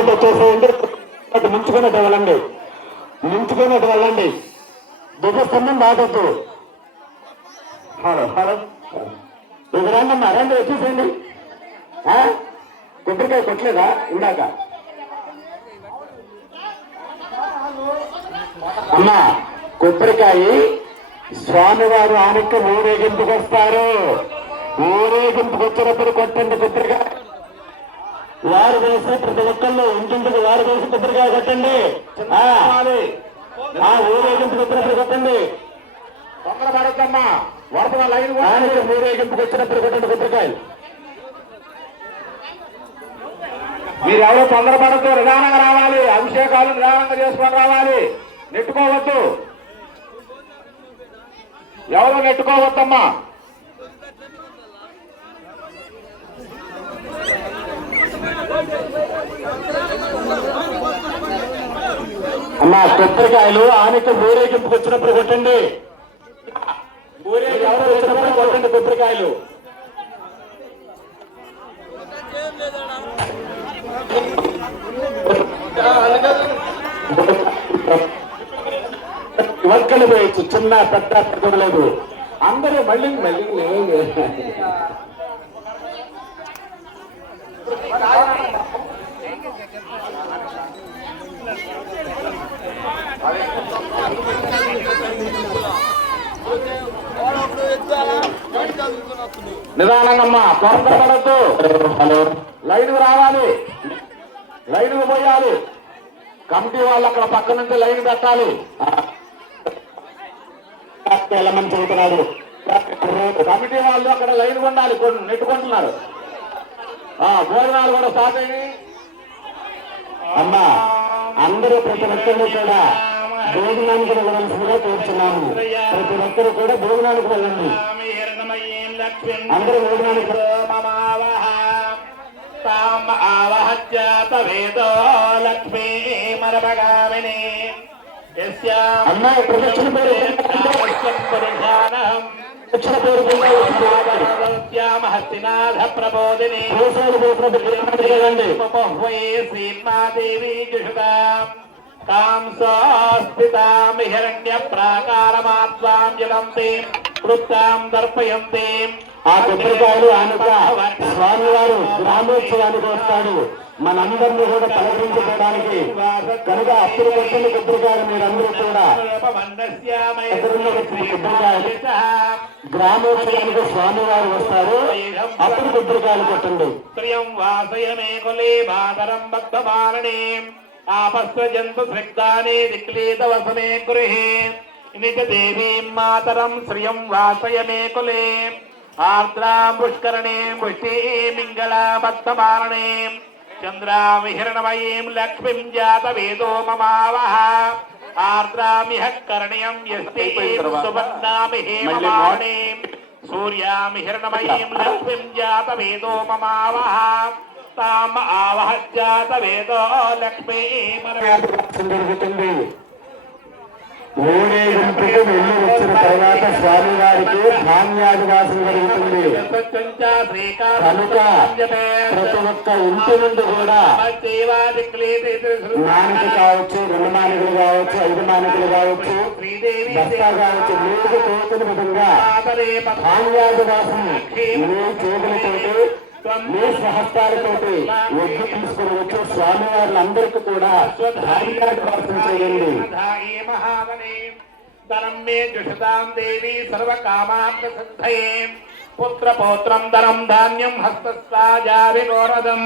ముందుకు వచ్చేసేయండి. ముంచుకున్నట్టు వెళ్ళండి, ముంచుకున్నట్టు వెళ్ళండి. దిగస్తంభం దాటొద్దు. హలో హలో, ఇది రండి అమ్మా, రండి వచ్చేసేయండి. కొబ్బరికాయ కొట్టలేదా ఇందాక? అమ్మా కొబ్బరికాయ స్వామివారు ఆనక్క ఊరేగింపుకు వస్తారు. ఊరేగింపుకు వచ్చినప్పుడు కొట్టండి కొబ్బరికాయ. వారు వేసి ప్రతి ఒక్కళ్ళు ఇంటింటికి వారు వేసి కొబ్బరికాయ కొట్టండి. ఊరేగింపుకు వచ్చినప్పుడు కొట్టండి. తొందర పడద్దమ్మా, వరద లైన్ ఆనక్క ఊరేగింపుకు వచ్చినప్పుడు కొట్టండి కొబ్బరికాయలు. మీరు ఎవరో తొందరపడద్దు, నిదానంగా రావాలి. అభిషేకాలు నిదానంగా చేసుకొని రావాలి, నెట్టుకోవద్దు. ఎవరు నెట్టుకోవద్దమ్మా. అమ్మా కొబ్బరికాయలు ఆనక ఊరేగింపుకు వచ్చినప్పుడు కొట్టండి. ఊరేగి ఎవరు వచ్చినప్పుడు కొట్టండి కొబ్బరికాయలు. ఒక్కలు వేయచ్చు, చిన్న పెద్ద పెద్దలేదు, అందరూ మళ్ళీ మళ్ళీ నిదానంగమ్మా, తొందరపడద్దు. హలో, లైన్ రావాలి, లైన్ పోయాలి. కమిటీ వాళ్ళు అక్కడ పక్క నుంచి లైన్ పెట్టాలి. వెళ్ళమని చెబుతున్నారు. కమిటీ వాళ్ళు అక్కడ లైన్ ఉండాలి, నెట్టుకుంటున్నారు. భోజనాలు కూడా స్టార్ట్ అయినాయి. అమ్మా అందరూ ప్రతి ఒక్కరు కూడా భోజనానికి వెళ్ళవలసిందిగా కోరుచున్నాము. ప్రతి ఒక్కరు కూడా భోజనానికి వెళ్ళండి. అందరూ భోజనానికి లక్ష్మీ మరపగామిని అమ్మాయి ప్రదక్షిణ పేరు హస్తినాథ ప్రబోధిని శ్రీమాదేవి స్థితాం హిరణ్య ప్రాకారమాత్వాం జలంతే వృత్తాం దర్పయంతే. ఆ కొబ్బరికాయలు ఆనుక స్వామివారు గ్రామోత్సవానికి వస్తాడు, మనందరినీ కూడా పలకరించుకోవడానికి. కనుక అప్పుడు కొట్టిన కొబ్బరికాయలు మీరందరూ కూడా కొబ్బరికాయలు గ్రామోత్సవానికి స్వామివారు వస్తారు, అప్పుడు కొబ్బరికాయలు కొట్టండి. ఆపస్వజంతు స్నిగ్ధానే దిక్లీతవసమే గృహే నిజ దేవీం మాతరం శ్రియం వాసయమే కులే ఆర్ద్రాం పుష్కరణే పుష్టీమింగళామత్తమారణే చంద్రామిహిరణమయీం లక్ష్మీం జాతవేదో మమావహ ఆర్ద్రామిహ కరణీయం యస్తీం సువర్ణామిహేమమాణీం సూర్యామిహిరణమయీం లక్ష్మీం జాతవేదో మమావహ తామ ఆవహ జాతవేదో లక్ష్మీ జరుగుతుంది. ఊరేగింపుకు వెళ్ళి వచ్చిన తర్వాత స్వామివారికి ధాన్యాదివాసం జరుగుతుంది. కనుక ప్రతి ఒక్క ఇంటి నుండి కూడా మానిక కావచ్చు, 2 మానికలు కావచ్చు, 5 మానికలు కావచ్చు, బస్తా కావచ్చు, మీకు తోచిన విధంగా ధాన్యాదివాసం మీ చేతులతోటి మీ స్వహస్తాలతోటి ఒడ్డు తీసుకుని వచ్చి స్వామివారులందరికీ కూడా ధాన్యాదివాసం చేయండి. ధనం మే జుషతాం దేవి సర్వకామార్థసిద్ధయే పుత్రపౌత్రం ధనం ధాన్యం హస్తస్థాజావిగోరదం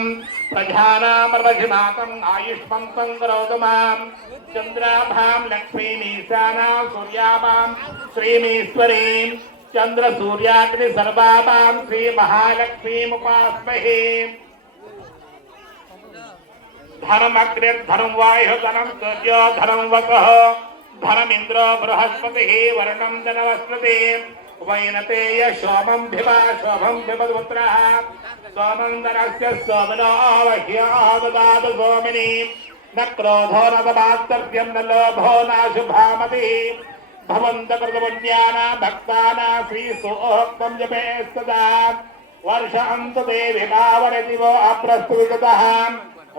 ప్రజానామర్వజినాకం ఆయుష్మంతం కరోతు మాం చంద్రాభాం లక్ష్మీమీశానాం సూర్యాభాం శ్రీమీశ్వరీం చంద్ర సూర్యాగ్ని సర్వాభాం శ్రీ మహాలక్ష్మీముపాస్మహే. ధనమగ్నిర్ధనం వాయు ధనం సూర్యో ధనం వసః ధనమింద్రో బృహస్పతి వర్ణం ధనవస్పతి వైనతేయ శోమం భివా శోభం భివపుత్ర సోమందరస్య సోమనో వహ్యాదదాతు సోమిని న క్రోధో న దమాత్సర్యం న లోభో నాశుభామతి భవంతకృతపుణ్యానా భక్తానా శ్రీసోక్తం జపే సదా వర్షంతు దేవి కావరదివో అప్రస్తుతః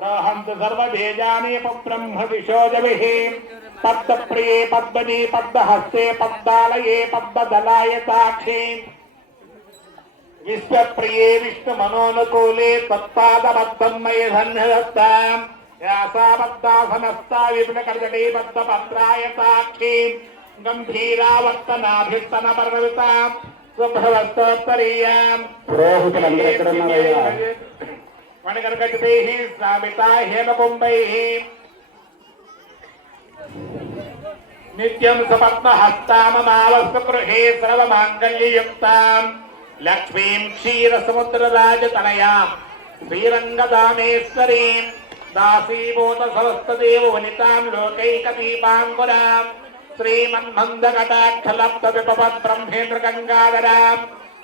रोहन्तु सर्वबीजानि ब्रह्मविशोजभिः पद्मप्रिये पद्मनि पद्महस्ते पद्मालये पद्मदलायताक्षे विश्वप्रिये विष्णुमनोनुकूले तत्पादबद्धन्मये धन्यदत्ताम् यासाबद्धासनस्ता विपुलकर्जटे पद्मपत्रायताक्षी गम्भीरावर्तनाभिस्तनपर्वताम् शुभ्रवस्तोत्तरीयाम् मणिकर्कटितैः स्नामिता हेमकुम्भैः नित्यं सपद्महस्ताममावस्तुगृहे सर्वमाङ्गल्ययुक्ताम् लक्ष्मीं क्षीरसमुद्रराजतनयां श्रीरङ्गदामेश्वरीं दासीभूतसहस्रदेववनितां लोकैकदीपाङ्कुरां श्रीमन्मन्दकटाक्षलब्धविपवद्ब्रह्मेन्द्रगङ्गाधरां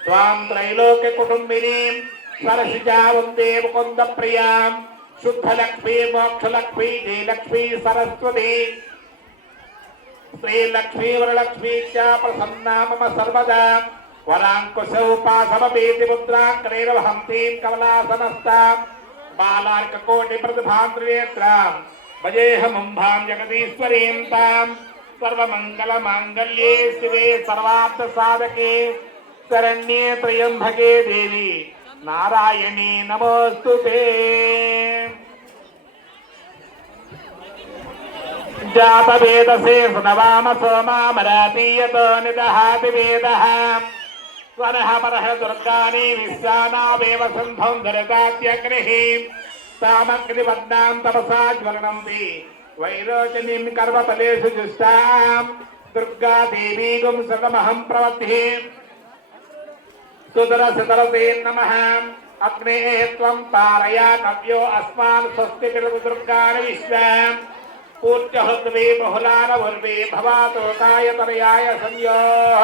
त्वां त्रैलोक्यकुटुम्बिनीं सरसिजा वन्दे मुकुन्दप्रियां शुद्धलक्ष्मी मोक्षलक्ष्मी जयलक्ष्मी सरस्वती श्रीलक्ष्मी वरलक्ष्मी च प्रसन्ना मम सर्वदा वराङ्कुशोपासमपेति मुद्राङ्करेण वहन्तीं कमलासनस्तां बालार्ककोटिप्रतिभान्त्रिनेत्रां भजेऽहमुम्भां जगदीश्वरीं तां सर्वमङ्गलमाङ्गल्ये शिवे सर्वार्थसाधके शरण्ये त्र्यम्बके देवी नारायणी नमोऽस्तुते। जातवेदसे सुनवाम सोमामरातीयतो निदहाति वेदः स्वनः परः दुर्गानि विश्वानावेव सन्धं धरतात्यग्निः तामग्निवद्नां तपसा ज्वलन्ति वैरोचनीं कर्मफलेषु जुष्टां दुर्गा देवीगुं सर्वमहं प्रवद्ये सुदरसदरसे नमः अग्नेः त्वं तारयातव्यो अस्मान् स्वस्ति दुर्गानि विश्वाम् पूज्यहुद्वे बहुलानवर्वे भवातोकायतनयाय संयोः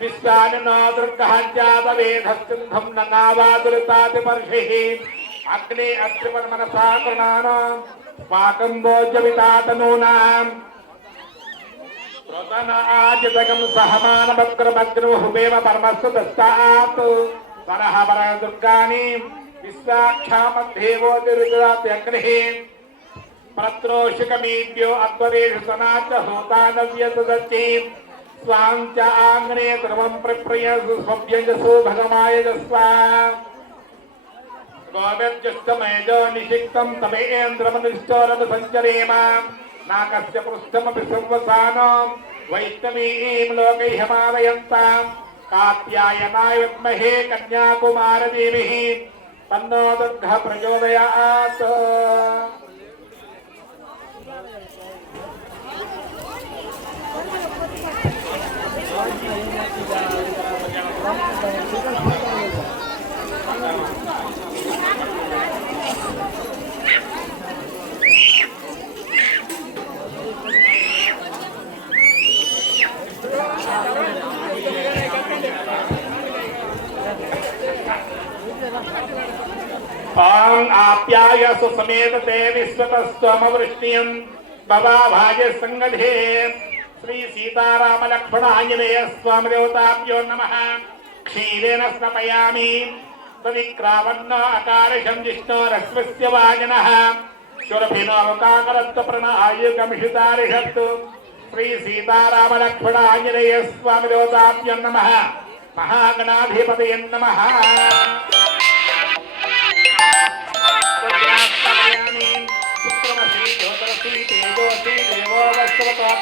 विश्वानिनो दुर्गः जातवेधस्सिन्धं नगावादुरितातिपर्षिः अग्ने अत्रिपन्मनसा कृणानो स्वाकं भोज्यवितातनूनाम् प्रतन आजितकं सहमानभद्रभद्रुहुमेव परमस्तु दस्तात् परः परः दुर्गानि विश्वाक्षामध्येवोतिरुदात्यग्निः प्रत्रोषिकमीभ्यो अध्वरेषु सनाच होतानव्यसदच्ची स्वाञ्च आङ्ग्ने ध्रुवं प्रप्रयसु स्वभ्यजसु भगमायजस्वा गोविर्जुष्टमेजो निषिक्तं तमेन्द्रमनिष्ठोरम सञ्चरेम नाकस्य पृष्ठमपि संवसानो वैष्णवीं लोकैहमादयन्तां कात्यायनाय विद्महे कन्याकुमारदेवीः तन्नो दुर्गः प्रचोदयात्। ओम आप्यायसु समेतते विश्वतस्त्वमवृष्टियं भवाभाजे संगधे श्री सीताराम लक्ष्मण आंजनेय स्वामी देवताभ्यो नमः। क्षीरेण स्नपयामि तदिक्रावन्न अकारशं जिष्णो रश्मस्य वाजनः शुरभिनो मुखाकरत्व प्रणायुगमिषितारिषत्तु श्री सीताराम लक्ष्मण आंजनेय स्वामी देवताभ्यो नमः। महागणाधिपतये नमः। पुत्रमसि ज्योतिरसि तेजोसि देवो वस्वतः